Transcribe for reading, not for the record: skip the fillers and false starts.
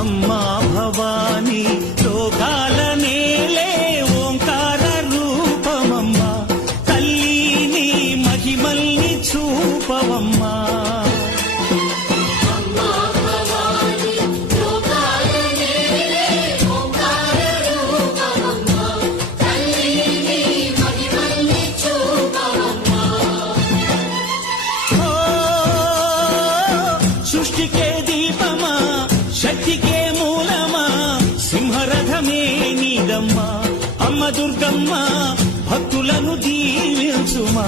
అమ్మా భవానీ లోకాల నేలే ఓంకార రూపమమ్మా తల్లి మహిమల్ని చూపవమ్మా సృష్టికే దీపమా శక్తికే మూలమా సింహరథమే నీదమ్మా అమ్మ దుర్గమ్మ భక్తులను దీవించుమా